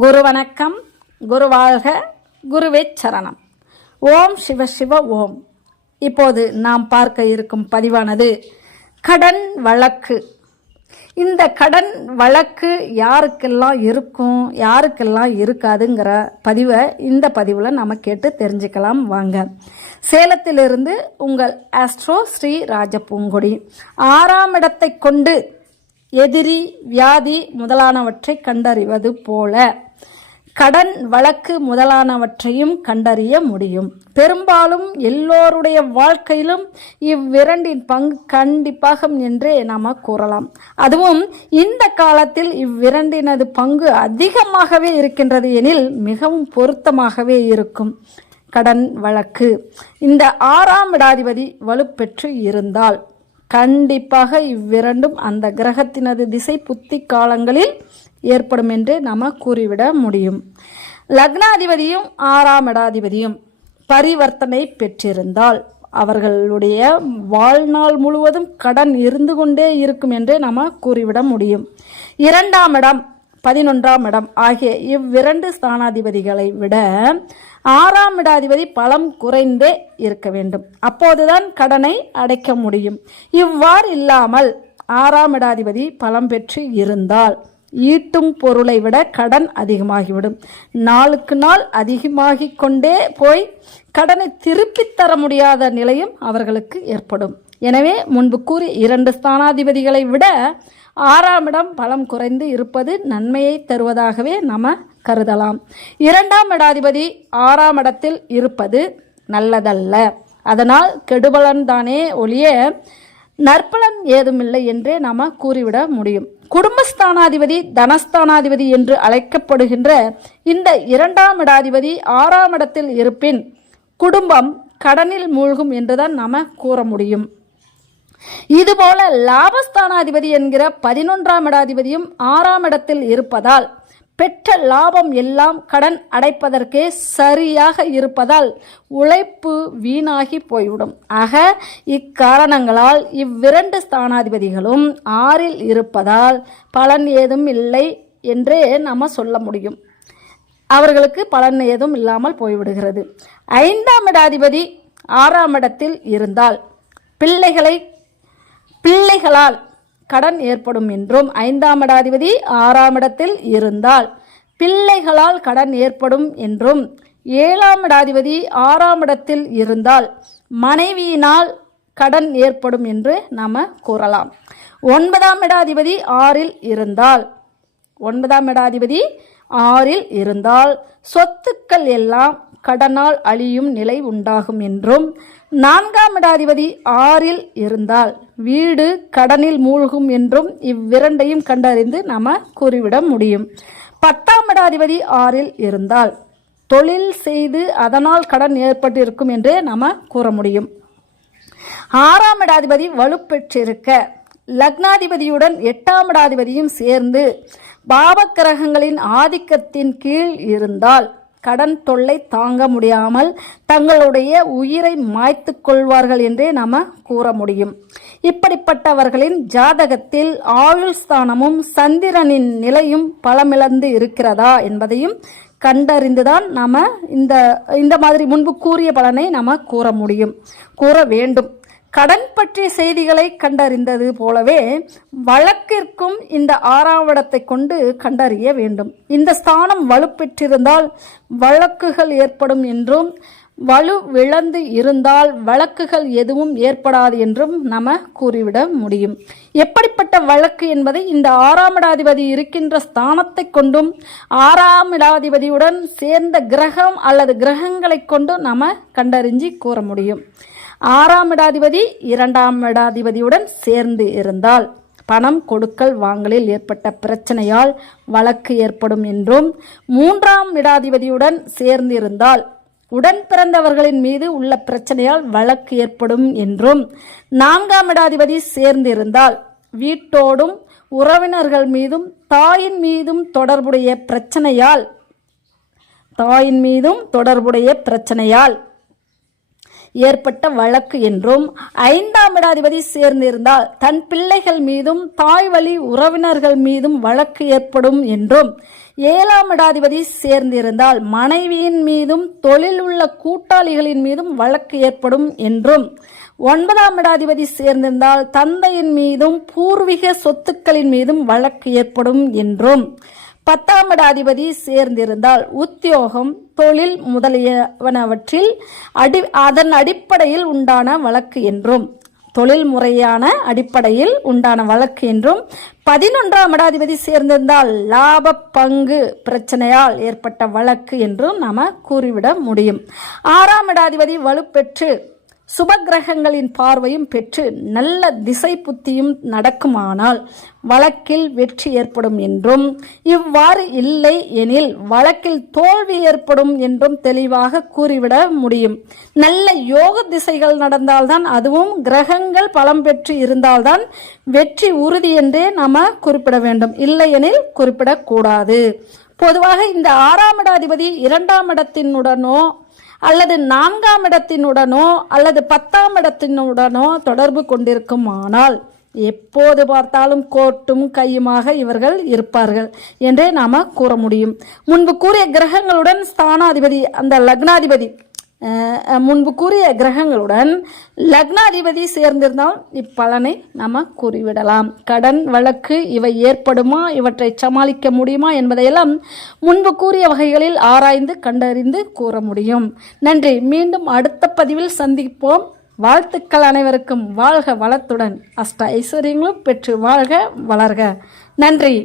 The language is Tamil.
குரு வணக்கம். குரு வாழ்க. குருவே சரணம். ஓம் சிவ சிவ ஓம். இப்போது நாம் பார்க்க இருக்கும் பதிவானது கடன் வழக்கு. இந்த கடன் வழக்கு யாருக்கெல்லாம் இருக்கும், யாருக்கெல்லாம் இருக்காதுங்கிற பதிவை இந்த பதிவில் நம்ம கேட்டு தெரிஞ்சுக்கலாம் வாங்க. சேலத்திலிருந்து உங்கள் ஆஸ்ட்ரோ ஸ்ரீ ராஜபூங்கொடி. 6ஆம் இடத்தை கொண்டு எதிரி, வியாதி முதலானவற்றை கண்டறிவது போல கடன் வழக்கு முதலானவற்றையும் கண்டறிய முடியும். பெரும்பாலும் எல்லோருடைய வாழ்க்கையிலும் இவ்விரண்டின் பங்கு கண்டிப்பாக என்றே நாம் கூறலாம். அதுவும் இந்த காலத்தில் இவ்விரண்டினது பங்கு அதிகமாகவே இருக்கின்றது எனில் மிகவும் பொருத்தமாகவே இருக்கும். கடன் வழக்கு இந்த 6ஆம் இடாதிபதி வலுப்பெற்று இருந்தால் கண்டிப்பாக இவ்விரண்டும் அந்த கிரகத்தினது திசை புத்தி காலங்களில் ஏற்படும் என்று நாம் கூறிவிட முடியும். லக்னாதிபதியும் 6ஆம் இடாதிபதியும் பரிவர்த்தனை பெற்றிருந்தால் அவர்களுடைய வாழ்நாள் முழுவதும் கடன் இருந்து கொண்டே இருக்கும் என்று நாம் கூறிவிட முடியும். 2ஆம் இடம், 11ஆம் இடம் ஆகிய இவ்விரண்டு ஸ்தானாதிபதிகளை விட 6ஆம் இடாதிபதி பலம் குறைந்தே இருக்க வேண்டும். அப்போதுதான் கடனை அடைக்க முடியும். இவ்வாறு இல்லாமல் 6ஆம் இடாதிபதி பலம் பெற்று இருந்தால் ஈட்டும் பொருளை விட கடன் அதிகமாகிவிடும். நாளுக்கு நாள் அதிகமாகி கொண்டே போய் கடனை திருப்பித் தர முடியாத நிலையும் அவர்களுக்கு ஏற்படும். எனவே முன்பு கூறிய 2 ஸ்தானாதிபதிகளை விட 6ஆம் இடம் பலம் குறைந்து இருப்பது நன்மையை தருவதாகவே நம்ம கருதலாம். 2ஆம் இடாதிபதி 6ஆம் இடத்தில் இருப்பது நல்லதல்ல. அதனால் கெடுபலன் தானே ஒழிய நற்பலன் ஏதுமில்லை என்றே நாம் கூறிவிட முடியும். குடும்பஸ்தானாதிபதி, தனஸ்தானாதிபதி என்று அழைக்கப்படுகின்ற இந்த 2ஆம் இடாதிபதி 6ஆம் இடத்தில் இருப்பின் குடும்பம் கடனில் மூழ்கும் என்றுதான் நாம் கூற முடியும். இதுபோல லாபஸ்தானாதிபதி என்கிற 11ஆம் இடாதிபதியும் 6ஆம் இடத்தில் இருப்பதால் பெற்ற லாபம் எல்லாம் கடன் அடைப்பதற்கே சரியாக இருப்பதால் உழைப்பு வீணாகி போய்விடும். ஆக இக்காரணங்களால் இவ்விரண்டு ஸ்தானாதிபதிகளும் 6இல் இருப்பதால் பலன் ஏதும் இல்லை என்றே நம்ம சொல்ல முடியும். அவர்களுக்கு பலன் ஏதும் இல்லாமல் போய்விடுகிறது. 5ஆம் இடாதிபதி 6ஆம் இடத்தில் இருந்தால் பிள்ளைகளால் கடன் ஏற்படும் என்றும், 5ஆம் இடாதிபதி 6ஆம் இடத்தில் இருந்தால் பிள்ளைகளால் கடன் ஏற்படும் என்றும், 7ஆம் இடாதிபதி 6ஆம் இடத்தில் இருந்தால் மனைவியினால் கடன் ஏற்படும் என்று நாம் கூறலாம். 9ஆம் இடாதிபதி 6இல் இருந்தால் சொத்துக்கள் எல்லாம் கடனால் அழியும் நிலை உண்டாகும் என்றும், 4ஆம் இடாதிபதி 6இல் இருந்தால் வீடு கடனில் மூழ்கும் என்றும் இவ்விரண்டையும் கண்டறிந்து நாம் கூறிவிட முடியும். 10ஆம் இடாதிபதி 6இல் இருந்தால் தொழில் செய்து அதனால் கடன் ஏற்பட்டிருக்கும் என்றே நாம் கூற முடியும். 6ஆம் இடாதிபதி வலுப்பெற்றிருக்க லக்னாதிபதியுடன் 8ஆம் இடாதிபதியும் சேர்ந்து பாவக்கிரகங்களின் ஆதிக்கத்தின் கீழ் இருந்தால் கடன் தொல்லை தாங்க முடியாமல் தங்களுடைய உயிரை மாய்த்து கொள்வார்கள் என்றே நாம் கூற முடியும். இப்படிப்பட்டவர்களின் ஜாதகத்தில் ஆயுள் ஸ்தானமும் சந்திரனின் நிலையும் பலமிழந்து இருக்கிறதா என்பதையும் கண்டறிந்துதான் நாம் இந்த மாதிரி முன்பு கூறிய பலனை நாம் கூற வேண்டும். கடன் பற்றிய செய்திகளை கண்டறிந்தது போலவே வழக்கிற்கும் இந்த 6ஆம் இடத்தை கொண்டு கண்டறிய வேண்டும். இந்த ஸ்தானம் வலுப்பெற்றிருந்தால் வழக்குகள் ஏற்படும் என்றும், வலு விழந்து இருந்தால் வழக்குகள் எதுவும் ஏற்படாது என்றும் நம்ம கூறிவிட முடியும். எப்படிப்பட்ட வழக்கு என்பதை இந்த 6ஆம் இடாதிபதி இருக்கின்ற ஸ்தானத்தை கொண்டும் 6ஆம் இடாதிபதியுடன் சேர்ந்த கிரகம் அல்லது கிரகங்களை கொண்டும் நம்ம கண்டறிஞ்சி கூற முடியும். 6ஆம் இடாதிபதி 2ஆம் இடாதிபதியுடன் சேர்ந்து இருந்தால் பணம் கொடுக்கல் வாங்கலில் ஏற்பட்ட பிரச்சனையால் வழக்கு ஏற்படும் என்றும், 3ஆம் இடாதிபதியுடன் சேர்ந்து இருந்தால் உடன் பிறந்தவர்களின் மீது உள்ள பிரச்சனையால் வழக்கு ஏற்படும் என்றும், 4ஆம் இடாதிபதி சேர்ந்து இருந்தால் வீட்டோடும் உறவினர்கள் மீதும் தாயின் மீதும் தொடர்புடைய பிரச்சனையால் ஏற்பட்ட வழக்கு என்றும், 5ஆம் இடாதிபதி சேர்ந்திருந்தால் தன் பிள்ளைகள் மீதும் தாய் வழி உறவினர்கள் மீதும் வழக்கு ஏற்படும் என்றும், 7ஆம் இடாதிபதி சேர்ந்திருந்தால் மனைவியின் மீதும் தொழில் உள்ள கூட்டாளிகளின் மீதும் வழக்கு ஏற்படும் என்றும், 9ஆம் இடாதிபதி சேர்ந்திருந்தால் தந்தையின் மீதும் பூர்வீக சொத்துக்களின் மீதும் வழக்கு ஏற்படும் என்றும், 10ஆம் இடாதிபதி சேர்ந்திருந்தால் உத்தியோகம், தொழில் முதலியவனவற்றில் அதன் அடிப்படையில் உண்டான வழக்கு என்றும், தொழில் முறையான அடிப்படையில் உண்டான வழக்கு என்றும், 11ஆம் இடாதிபதி சேர்ந்திருந்தால் லாப பங்கு பிரச்சனையால் ஏற்பட்ட வழக்கு என்றும் நாம கூறிவிட முடியும். 6ஆம் இடாதிபதி வலுப்பெற்று சுபகிரகங்களின் பார்வையும் பெற்று நல்ல திசை புத்தியும் நடக்குமானால் வழக்கில் வெற்றி ஏற்படும் என்றும், இவ்வாறு இல்லை எனில் வழக்கில் தோல்வி ஏற்படும் என்றும் தெளிவாக கூறிவிட முடியும். நல்ல யோக திசைகள் நடந்தால்தான், அதுவும் கிரகங்கள் பலம் பெற்று இருந்தால்தான் வெற்றி உறுதி என்றே நாம குறிப்பிட வேண்டும், இல்லையெனில் குறிப்பிடக்கூடாது. பொதுவாக இந்த 6ஆம் இடாதிபதி 2ஆம் இடத்தினுடனோ அல்லது 4ஆம் இடத்தினுடனோ அல்லது 10ஆம் இடத்தினுடனோ தொடர்பு கொண்டிருக்குமானால் எப்போது பார்த்தாலும் கோட்டும் கையுமாக இவர்கள் இருப்பார்கள் என்றே நாம கூற முடியும். முன்பு கூறிய கிரகங்களுடன் ஸ்தானாதிபதி, அந்த லக்னாதிபதி, முன்பு கூறிய கிரகங்களுடன் லக்னாதிபதி சேர்ந்திருந்தால் இப்பலனை நாம கூறிவிடலாம். கடன் வழக்கு இவை ஏற்படுமா, இவற்றை சமாளிக்க முடியுமா என்பதையெல்லாம் முன்பு கூறிய வகைகளில் ஆராய்ந்து கண்டறிந்து கூற முடியும். நன்றி. மீண்டும் அடுத்த பதிவில் சந்திப்போம். வாழ்த்துக்கள் அனைவருக்கும். வாழ்க வளத்துடன் அஷ்ட ஐஸ்வர்யங்களும் பெற்று வாழ்க வளர்க. நன்றி.